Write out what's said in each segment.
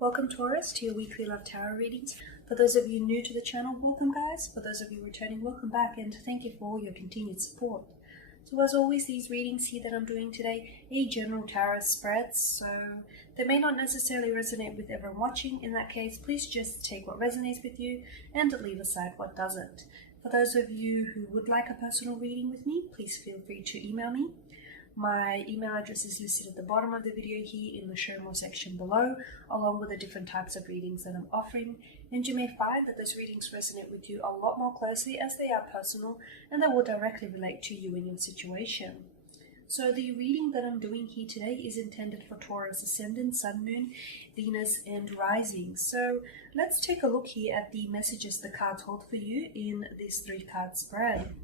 Welcome Taurus to your weekly love tarot readings. For those of you new to the channel, welcome guys. For those of you returning, welcome back, and thank you for all your continued support. So as always, these readings here that I'm doing today, a general tarot spreads, so they may not necessarily resonate with everyone watching. In that case, please just take what resonates with you and leave aside what doesn't. For those of you who would like a personal reading with me, please feel free to email me. My email address is listed at the bottom of the video here in the show more section below, along with the different types of readings that I'm offering. And you may find that those readings resonate with you a lot more closely as they are personal and they will directly relate to you and your situation. So the reading that I'm doing here today is intended for Taurus Ascendant, Sun, Moon, Venus and Rising. So let's take a look here at the messages the cards hold for you in this 3-card spread.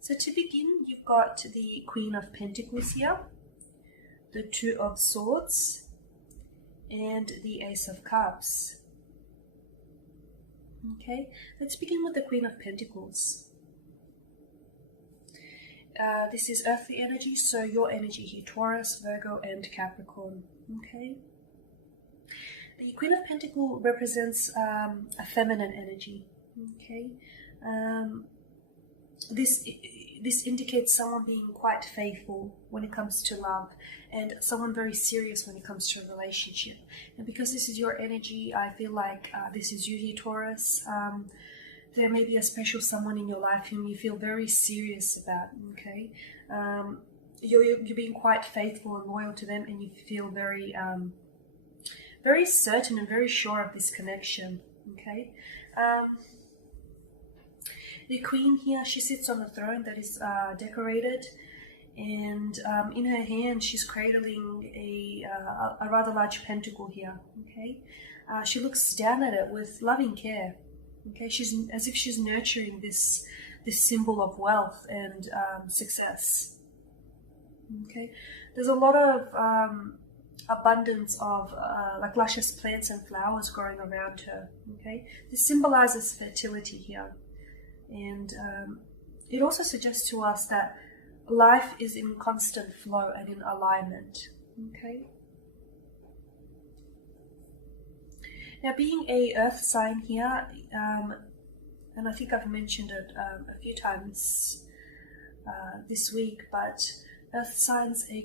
So to begin, you've got the Queen of Pentacles here, the Two of Swords, and the Ace of Cups. Okay, let's begin with the Queen of Pentacles. This is earthly energy, so your energy here, Taurus, Virgo, and Capricorn. Okay. The Queen of Pentacles represents a feminine energy. Okay. This indicates someone being quite faithful when it comes to love and someone very serious when it comes to a relationship. And because this is your energy, I feel like this is you here, Taurus. There may be a special someone in your life whom you feel very serious about, okay? You're being quite faithful and loyal to them, and you feel very, very certain and very sure of this connection, okay? The Queen here, she sits on a throne that is decorated, and in her hand she's cradling a rather large pentacle here. Okay, she looks down at it with loving care. Okay, she's as if she's nurturing this symbol of wealth and success. Okay, there's a lot of abundance of like luscious plants and flowers growing around her. Okay, this symbolizes fertility here. And it also suggests to us that life is in constant flow and in alignment. Okay. Now, being a earth sign here, and I think I've mentioned it a few times this week, but earth signs are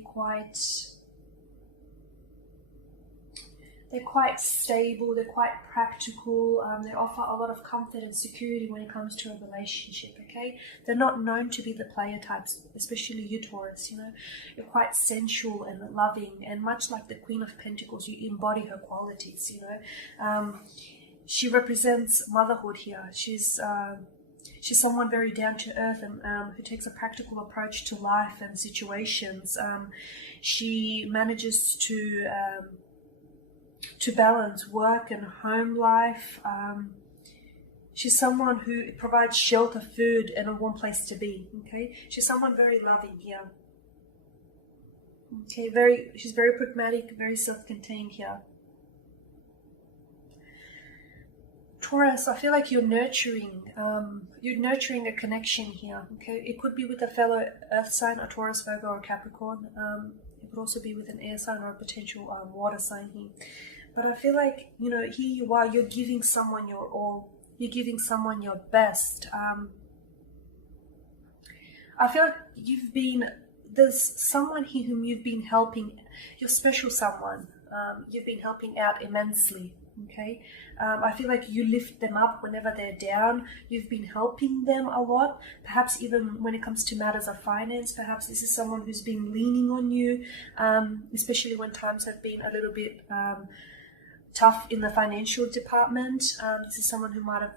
they're quite stable, they're quite practical, they offer a lot of comfort and security when it comes to a relationship, okay? They're not known to be the player types, especially you, Taurus, you know? You're quite sensual and loving, and much like the Queen of Pentacles, you embody her qualities, you know? She represents motherhood here. She's someone very down to earth and who takes a practical approach to life and situations. She manages to balance work and home life. She's someone who provides shelter, food, and a warm place to be. Okay, she's someone very loving here. Okay, she's very pragmatic, very self-contained here. Taurus, I feel like you're nurturing a connection here. Okay, it could be with a fellow Earth sign, a Taurus, Virgo, or Capricorn. It could also be with an air sign or a potential water sign here. But I feel like, you know, here you are, you're giving someone your all. You're giving someone your best. I feel like there's someone here whom you've been helping, your special someone. You've been helping out immensely, okay? I feel like you lift them up whenever they're down. You've been helping them a lot, perhaps even when it comes to matters of finance. Perhaps this is someone who's been leaning on you, especially when times have been a little bit tough in the financial department. This is someone who might have,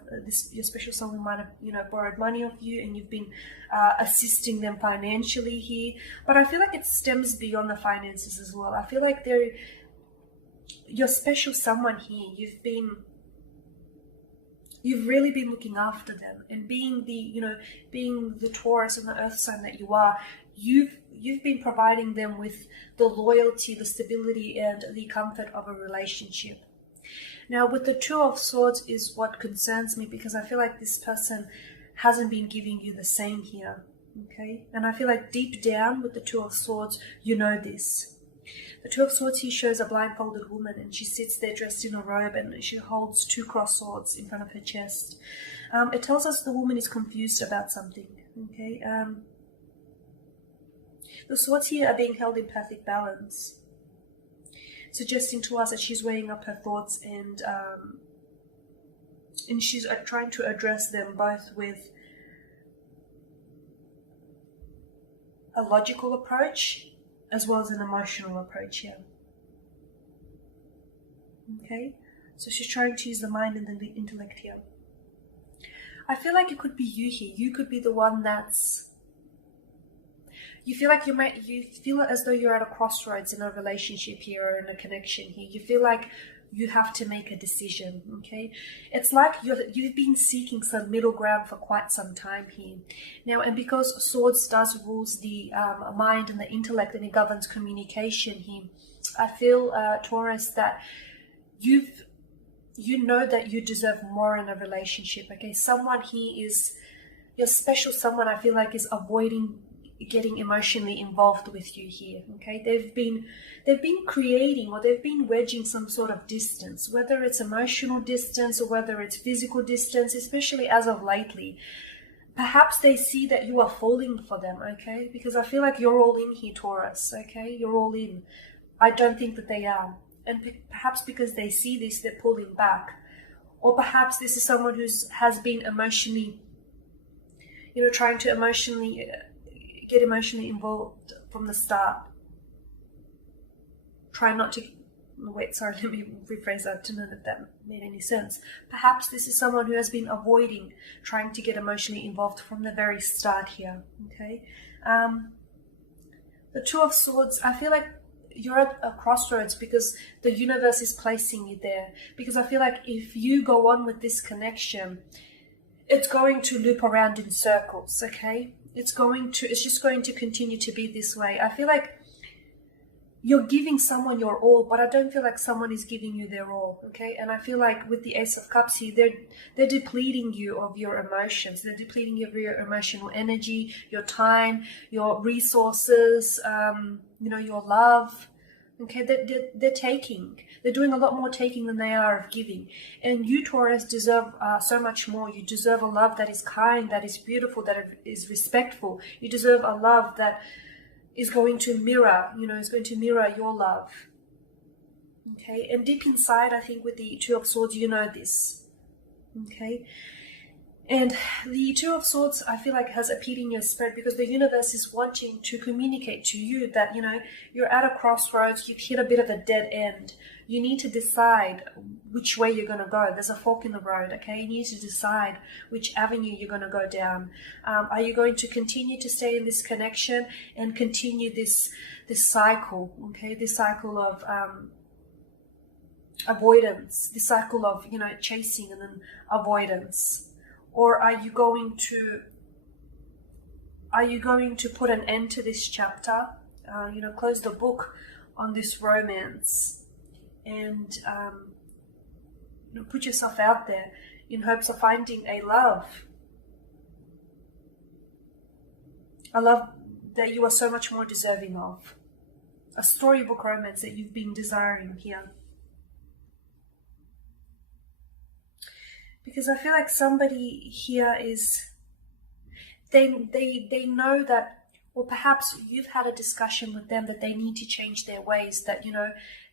your special someone might have, you know, borrowed money off you, and you've been assisting them financially here. But I feel like it stems beyond the finances as well. I feel like your special someone here, you've really been looking after them, and being the Taurus and the earth sign that you are, you've been providing them with the loyalty, the stability, and the comfort of a relationship. Now, with the Two of Swords is what concerns me, because I feel like this person hasn't been giving you the same here, okay? And I feel like deep down with the Two of Swords, you know this. The Two of Swords here shows a blindfolded woman, and she sits there dressed in a robe, and she holds two crossed swords in front of her chest. It tells us the woman is confused about something. Okay. The swords here are being held in perfect balance, suggesting to us that she's weighing up her thoughts, and she's trying to address them both with a logical approach as well as an emotional approach here. Okay, so she's trying to use the mind and the intellect here. I feel like it could be you here. You could be the one you feel like you feel as though you're at a crossroads in a relationship here or in a connection here. You feel like you have to make a decision, okay? It's like you've been seeking some middle ground for quite some time here. Now, and because swords does rules the mind and the intellect, and it governs communication here, I feel, Taurus, that you know that you deserve more in a relationship, okay? Someone here is your special someone, I feel like, is avoiding getting emotionally involved with you here, okay? They've been creating, or they've been wedging some sort of distance, whether it's emotional distance or whether it's physical distance, especially as of lately. Perhaps they see that you are falling for them, okay? Because I feel like you're all in here, Taurus, okay? You're all in. I don't think that they are. And perhaps because they see this, they're pulling back. Or perhaps this is someone who has been emotionally, trying to get emotionally involved from the start. Try not to, let me rephrase that to know if that made any sense. Perhaps this is someone who has been avoiding trying to get emotionally involved from the very start here, okay? The Two of Swords, I feel like you're at a crossroads because the universe is placing you there. Because I feel like if you go on with this connection, it's going to loop around in circles, okay? It's just going to continue to be this way. I feel like you're giving someone your all, but I don't feel like someone is giving you their all, okay? And I feel like with the Ace of Cups here, they're depleting you of your emotions. They're depleting you of your emotional energy, your time, your resources, your love. Okay, they're taking. They're doing a lot more taking than they are of giving. And you, Taurus, deserve so much more. You deserve a love that is kind, that is beautiful, that is respectful. You deserve a love that is going to mirror, your love. Okay, and deep inside, I think with the Two of Swords, you know this. Okay. And the Two of Swords, I feel like, has appeared in your spirit because the universe is wanting to communicate to you that, you're at a crossroads, you've hit a bit of a dead end. You need to decide which way you're going to go. There's a fork in the road, okay? You need to decide which avenue you're going to go down. Are you going to continue to stay in this connection and continue this cycle, okay? This cycle of avoidance, this cycle of, chasing and then avoidance. Or are you going to put an end to this chapter, close the book on this romance and, put yourself out there in hopes of finding a love that you are so much more deserving of, a storybook romance that you've been desiring here. Because I feel like somebody here they know that, or perhaps you've had a discussion with them that they need to change their ways, that,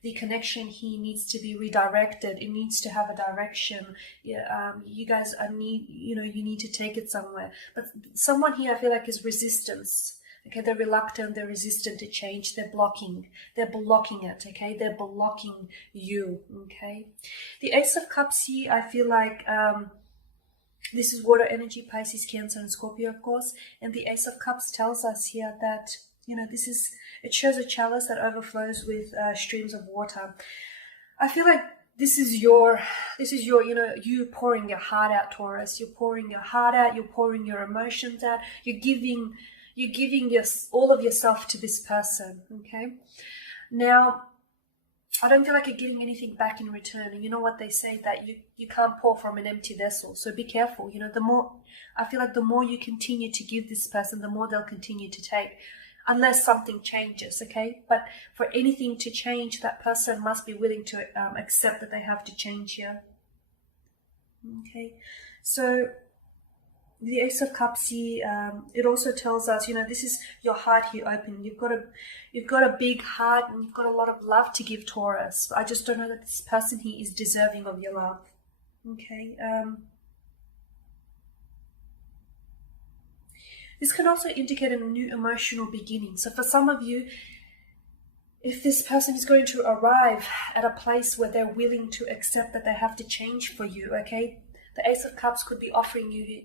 the connection here needs to be redirected. It needs to have a direction. You guys you need to take it somewhere. But someone here, I feel like, is resistance. Okay, they're reluctant, they're resistant to change, they're blocking it, okay? They're blocking you, okay? The Ace of Cups here, I feel like this is water energy, Pisces, Cancer, and Scorpio, of course. And the Ace of Cups tells us here that, it shows a chalice that overflows with streams of water. I feel like this is your, you pouring your heart out, Taurus. You're pouring your heart out, you're pouring your emotions out, you're giving all of yourself to this person, okay? Now, I don't feel like you're getting anything back in return. And you know what they say, that you can't pour from an empty vessel. So be careful. I feel like the more you continue to give this person, the more they'll continue to take. unless something changes, okay? But for anything to change, that person must be willing to accept that they have to change here. Okay, so the Ace of Cups here, it also tells us, this is your heart here open. You've got a big heart and you've got a lot of love to give, Taurus. I just don't know that this person here is deserving of your love. Okay. This can also indicate a new emotional beginning. So for some of you, if this person is going to arrive at a place where they're willing to accept that they have to change for you, okay, the Ace of Cups could be offering you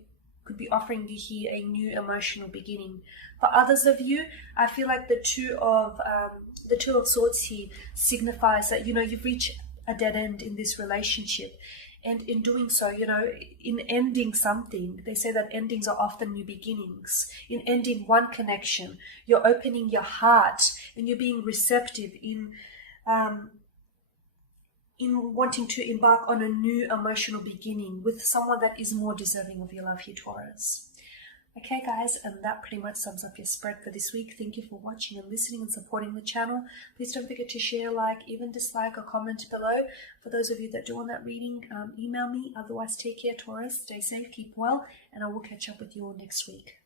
here a new emotional beginning. For others of you, I feel like the Two of Swords here signifies that you've reached a dead end in this relationship. And in doing so, in ending something, they say that endings are often new beginnings. In ending one connection, you're opening your heart and you're being receptive in wanting to embark on a new emotional beginning with someone that is more deserving of your love here, Taurus. Okay guys, and that pretty much sums up your spread for this week. Thank you for watching and listening and supporting the channel. Please don't forget to share, like, even dislike or comment below. For those of you that do want that reading, email me. Otherwise, take care, Taurus. Stay safe, keep well, and I will catch up with you all next week.